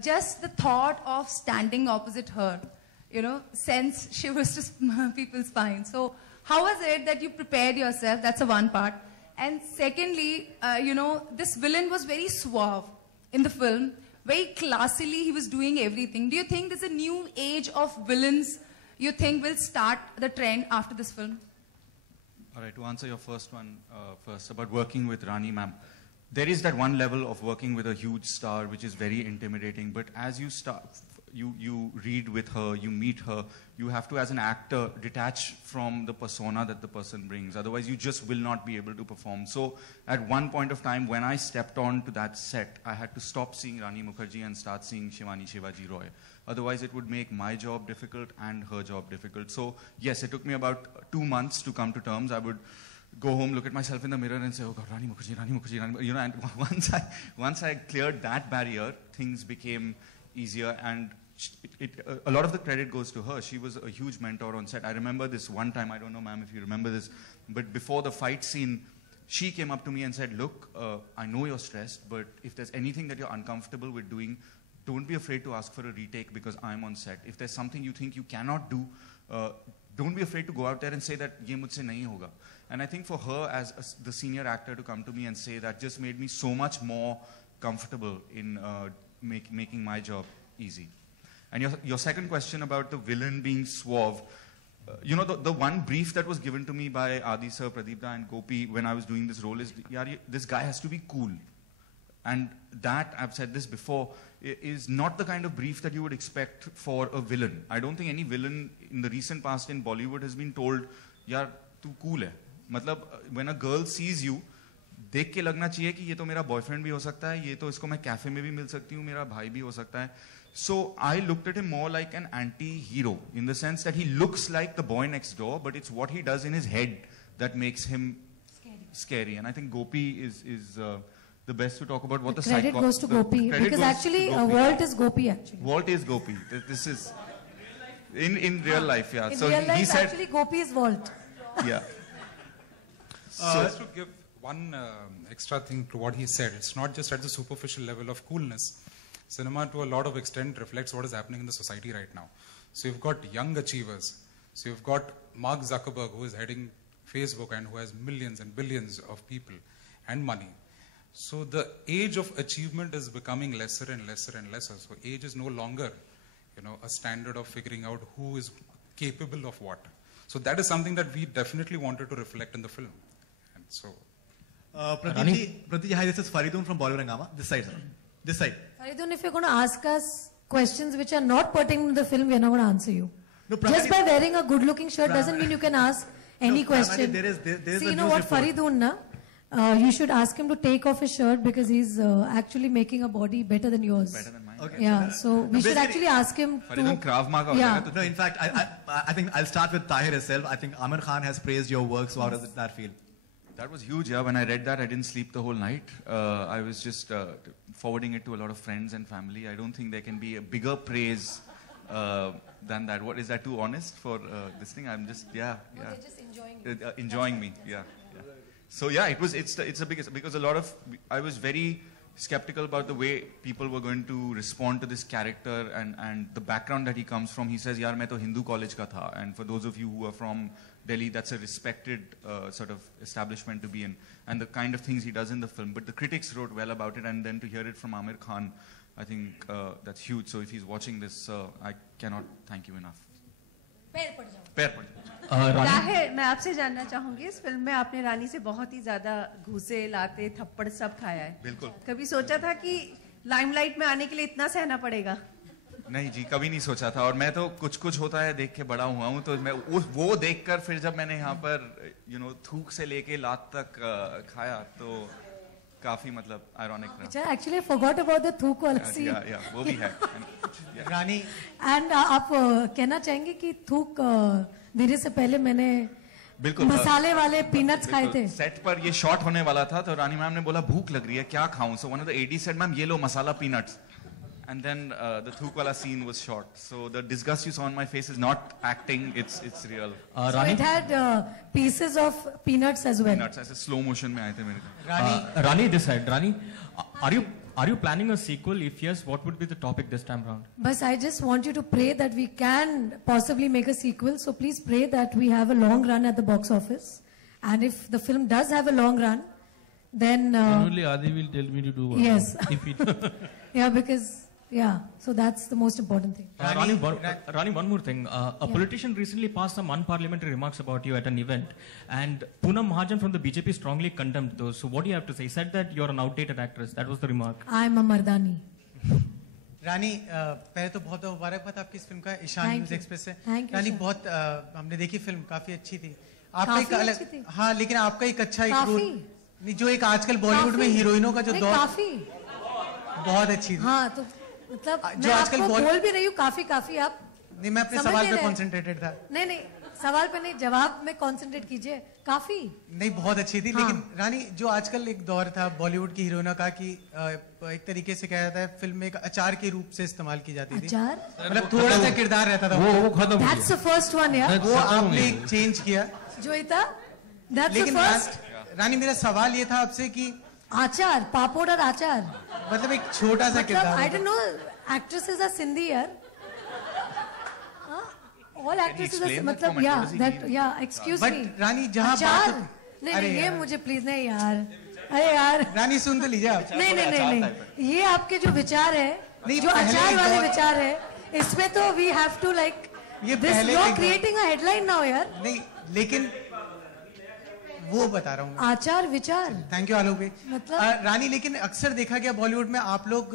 just the thought of standing opposite her, sends shivers to people's spine. So how was it that you prepared yourself? That's the one part. And secondly, this villain was very suave in the film. Very classily, he was doing everything. Do you think there's a new age of villains you think will start the trend after this film? All right, to answer your first one first, about working with Rani ma'am. There is that one level of working with a huge star which is very intimidating, but as you start, you read with her, you meet her, you have to, as an actor, detach from the persona that the person brings. Otherwise, you just will not be able to perform. So, at one point of time, when I stepped on to that set, I had to stop seeing Rani Mukherjee and start seeing Shivani Shivaji Roy. Otherwise, it would make my job difficult and her job difficult. So, yes, it took me about 2 months to come to terms. I would go home, look at myself in the mirror and say, oh God, Rani Mukherjee, Rani Mukherjee, Rani Mukherjee. And once I cleared that barrier, things became easier, and a lot of the credit goes to her. She was a huge mentor on set. I remember this one time, I don't know ma'am if you remember this, but before the fight scene, she came up to me and said, look, I know you're stressed, but if there's anything that you're uncomfortable with doing, don't be afraid to ask for a retake because I'm on set. If there's something you think you cannot do, don't be afraid to go out there and say that ye mujhse nahi hoga. And I think for her as the senior actor to come to me and say that just made me so much more comfortable in making my job easy. And your second question about the villain being suave, the one brief that was given to me by Adi sir, Pradeep da and Gopi when I was doing this role is, this guy has to be cool. And that, I've said this before, is not the kind of brief that you would expect for a villain. I don't think any villain in the recent past in Bollywood has been told, yaar, tu cool hai. Matlab, when a girl sees you, देख के लगना चाहिए कि ये तो मेरा boyfriend भी हो सकता है, ये तो इसको मैं cafe में भी मिल सकती हूँ, मेरा भाई भी हो सकता है. So I looked at him more like an anti-hero, in the sense that he looks like the boy next door, but it's what he does in his head that makes him scary. And I think Gopi is the best to talk about what the credit goes to Gopi, because actually Walt is Gopi actually. Walt is Gopi. This is in real life, yeah. In so real life, he said, actually Gopi is Walt. Yeah. Just to give one extra thing to what he said, it's not just at the superficial level of coolness. Cinema, to a lot of extent, reflects what is happening in the society right now. So you've got young achievers. So you've got Mark Zuckerberg, who is heading Facebook and who has millions and billions of people and money. So the age of achievement is becoming lesser and lesser and lesser. So age is no longer, a standard of figuring out who is capable of what. So that is something that we definitely wanted to reflect in the film. And so, Pradeep, hi, this is Faridun from Bollywood Hungama. This side, sir. This side. Faridun, if you're going to ask us questions which are not pertaining to the film, we're not going to answer you. No, just by wearing a good-looking shirt doesn't mean you can ask any question. There is See, you know what, Faridun, na? You should ask him to take off his shirt because he's actually making a body better than yours. Better than mine. Okay, yeah, so we should actually ask him to... Krav Maga. Yeah. No, in fact, I think I'll start with Tahir itself. I think Amir Khan has praised your work, so how does that feel? That was huge, yeah. When I read that, I didn't sleep the whole night. I was just forwarding it to a lot of friends and family. I don't think there can be a bigger praise than that. What, is that too honest for this thing? I'm just, yeah. No, they're just enjoying enjoying me, yeah. So yeah, it's the biggest, because I was very skeptical about the way people were going to respond to this character and the background that he comes from. He says, yaar, main to Hindu college ka tha. And for those of you who are from Delhi, that's a respected sort of establishment to be in. And the kind of things he does in the film. But the critics wrote well about it, and then to hear it from Amir Khan, I think that's huge. So if he's watching this, I cannot thank you enough. पैर पड़ जाओ. पैर पड़ जाओ. ताहिर, मैं आपसे जानना चाहूंगी, इस फिल्म में आपने रानी से बहुत ही ज्यादा घूसे, लाते, थप्पड़ सब खाया है. बिल्कुल. कभी सोचा था कि लाइमलाइट में आने के लिए इतना सहना पड़ेगा? नहीं जी, कभी नहीं सोचा था. और मैं तो कुछ होता है देख के बड़ा हुआ हूँ, तो मैं वो देखकर फिर जब मैंने यहाँ पर थूक से लेके लात तक खाया, तो काफी मतलब आयरॉनिक था. Actually, I forgot about the थूक वाला scene. Yeah, वो भी है. रानी. And आप कहना चाहेंगे कि थूक देने से पहले मैंने बिल्कुल मसाले वाले पीनट्स खाए थे. सेट पर ये शॉट होने वाला था, तो रानी मैम ने बोला भूख लग रही है, क्या खाऊं? So one of the AD said, ma'am ये लो मसाला peanuts. And then the thuk wala scene was short. So the disgust you saw on my face is not acting, it's real. So it had pieces of peanuts as well. Peanuts, ऐसे slow motion में आए थे मेरे को. Rani, this side. Rani, Are you planning a sequel? If yes, what would be the topic this time around? But I just want you to pray that we can possibly make a sequel. So please pray that we have a long run at the box office. And if the film does have a long run, then... only Adi will tell me to do one. Yes. If it Yeah, because... Yeah, so that's the most important thing. Rani, one more thing. A politician recently passed some unparliamentary remarks about you at an event, and Poonam Mahajan from the BJP strongly condemned those. So what do you have to say? He said that you're an outdated actress. That was the remark. I'm a Mardani. रानी पहले तो बहुत मुबारकबाद आपकी इस film का Ishan news express से रानी बहुत हमने देखी फिल्म काफी अच्छी थी आपका एक अलग हाँ लेकिन आपका एक अच्छा एक रोल नहीं जो एक आजकल बॉलीवुड में हीरोइनों का जो दौर काफी बहुत अच्छी थी हाँ तो मतलब जो मैं आजकल आपको बोल भी रही हूँ काफी आप नहीं मैं अपने सवाल पे कंसंट्रेटेड था नहीं सवाल पे नहीं जवाब में कंसंट्रेट कीजिए काफी नहीं बहुत अच्छी थी लेकिन रानी जो आजकल एक दौर था बॉलीवुड की हीरोइनों का कि एक तरीके से कहा जाता है फिल्म में एक अचार के रूप से इस्तेमाल की जाती थी मतलब थोड़ा सा किरदार रहता था वो खत्म हो That's the first one यार वो आपने चेंज किया जो था That's the first रानी मेरा सवाल ये था आपसे कि आचार पापड़ और आचार मतलब एक छोटा सा किरदार I don't know actresses are Sindhi यार all actresses are मतलब yeah excuse me रानी जहाँ बात नहीं ये मुझे प्लीज नहीं यार अरे यार रानी सुन तो लीजिए आप नहीं ये आपके जो विचार है जो अचार वाले विचार है इसमें तो we have to like this you are creating a headline now यार नहीं लेकिन वो बता रहा हूँ आचार विचार थैंक यू आलोक भाई मतलब रानी लेकिन अक्सर देखा गया बॉलीवुड में आप लोग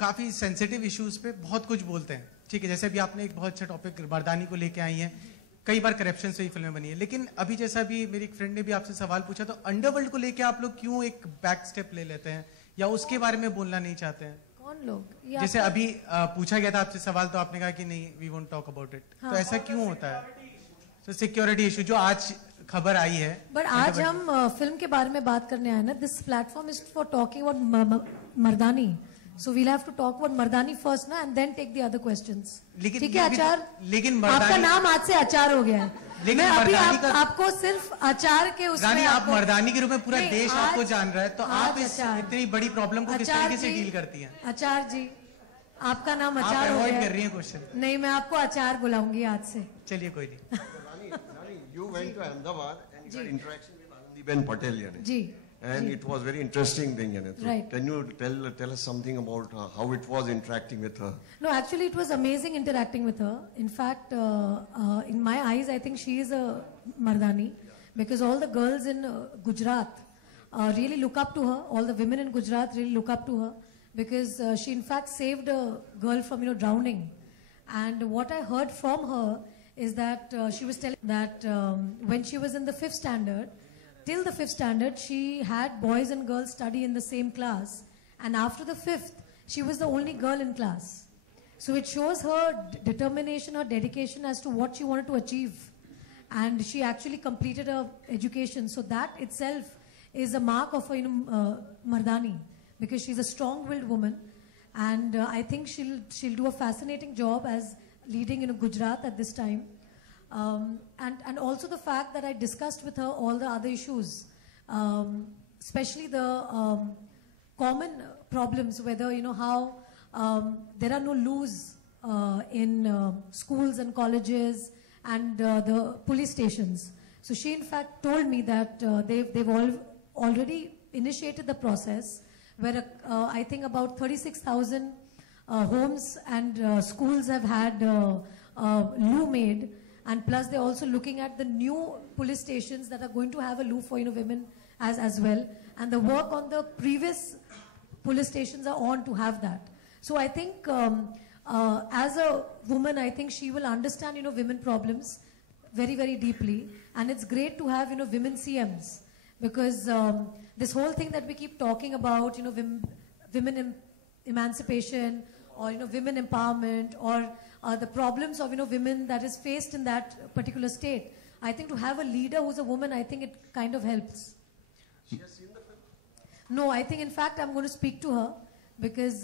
काफी सेंसिटिव इश्यूज पे बहुत कुछ बोलते हैं ठीक है जैसे अभी आपने एक बहुत अच्छा टॉपिक मर्दानी को लेके आई है कई बार करप्शन से ही फिल्में बनी है लेकिन अभी जैसा भी मेरी एक फ्रेंड ने भी आपसे सवाल पूछा तो अंडरवर्ल्ड को लेके आप लोग क्यों एक बैक स्टेप ले लेते हैं या उसके बारे में बोलना नहीं चाहते हैं कौन लोग जैसे अभी पूछा गया था आपसे सवाल तो आपने कहा कि नहीं we won't talk about it तो ऐसा क्यों होता है तो सिक्योरिटी इशू जो आज खबर आई है बट आज हम फिल्म के बारे में बात करने आए ना this platform is for talking about Mardaani so we'll have to talk about Mardaani first ना and then take the other questions ठीक है आचार लेकिन आपका नाम आज से आचार हो गया है लेकिन अभी आपको सिर्फ आचार के उसमें रानी आप मर्दानी के रूप में पूरा देश आपको जान रहा है तो आप इस इतनी बड़ी प्रॉब्लम को किस तरीके से डील करती हैं आचार जी आपका नाम आचार हो गया कर रही हैं क्वेश्चन नहीं मैं आपको आचार बुलाऊंगी आज से चलिए कोई नहीं You went to Ahmedabad and you had interaction with Anandiben Patel, and it was very interesting thing. Right. Can you tell us something about how it was interacting with her? No, actually it was amazing interacting with her. In fact, in my eyes, I think she is a Mardani because all the girls in Gujarat really look up to her. All the women in Gujarat really look up to her because she in fact saved a girl from drowning. And what I heard from her is that she was telling that when she was in the 5th standard, till the 5th standard, she had boys and girls study in the same class. And after the 5th, she was the only girl in class. So it shows her determination, her dedication as to what she wanted to achieve. And she actually completed her education. So that itself is a mark of a Mardani because she's a strong-willed woman. And I think she'll do a fascinating job as leading Gujarat at this time. And also the fact that I discussed with her all the other issues, especially the common problems, whether, how there are no loos in schools and colleges and the police stations. So she in fact told me that they've already initiated the process where I think about 36,000 homes and schools have had loo made, and plus they're also looking at the new police stations that are going to have a loo for women as well, and the work on the previous police stations are on to have that. So I think as a woman, I think she will understand women problems very, very deeply, and it's great to have women CMs because this whole thing that we keep talking about women emancipation or women empowerment or the problems of women that is faced in that particular state. I think to have a leader who's a woman, I think it kind of helps. She has seen the film? No, I think in fact I'm going to speak to her because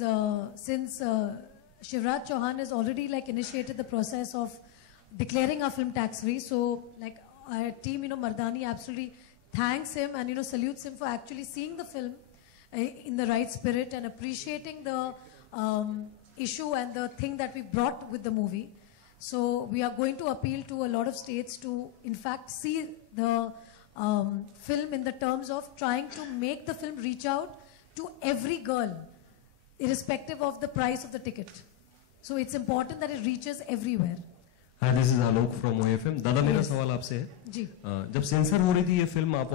since Shivraj Chauhan has already initiated the process of declaring our film tax free, so our team Mardani absolutely thanks him and salutes him for actually seeing the film in the right spirit and appreciating the issue and the thing that we brought with the movie. So we are going to appeal to a lot of states to, in fact, see the film in the terms of trying to make the film reach out to every girl, irrespective of the price of the ticket. So it's important that it reaches everywhere. Hi, this is Alok from OFM. दादा मेरा सवाल आपसे है जी जब sensor हो रही थी ये फिल्म आप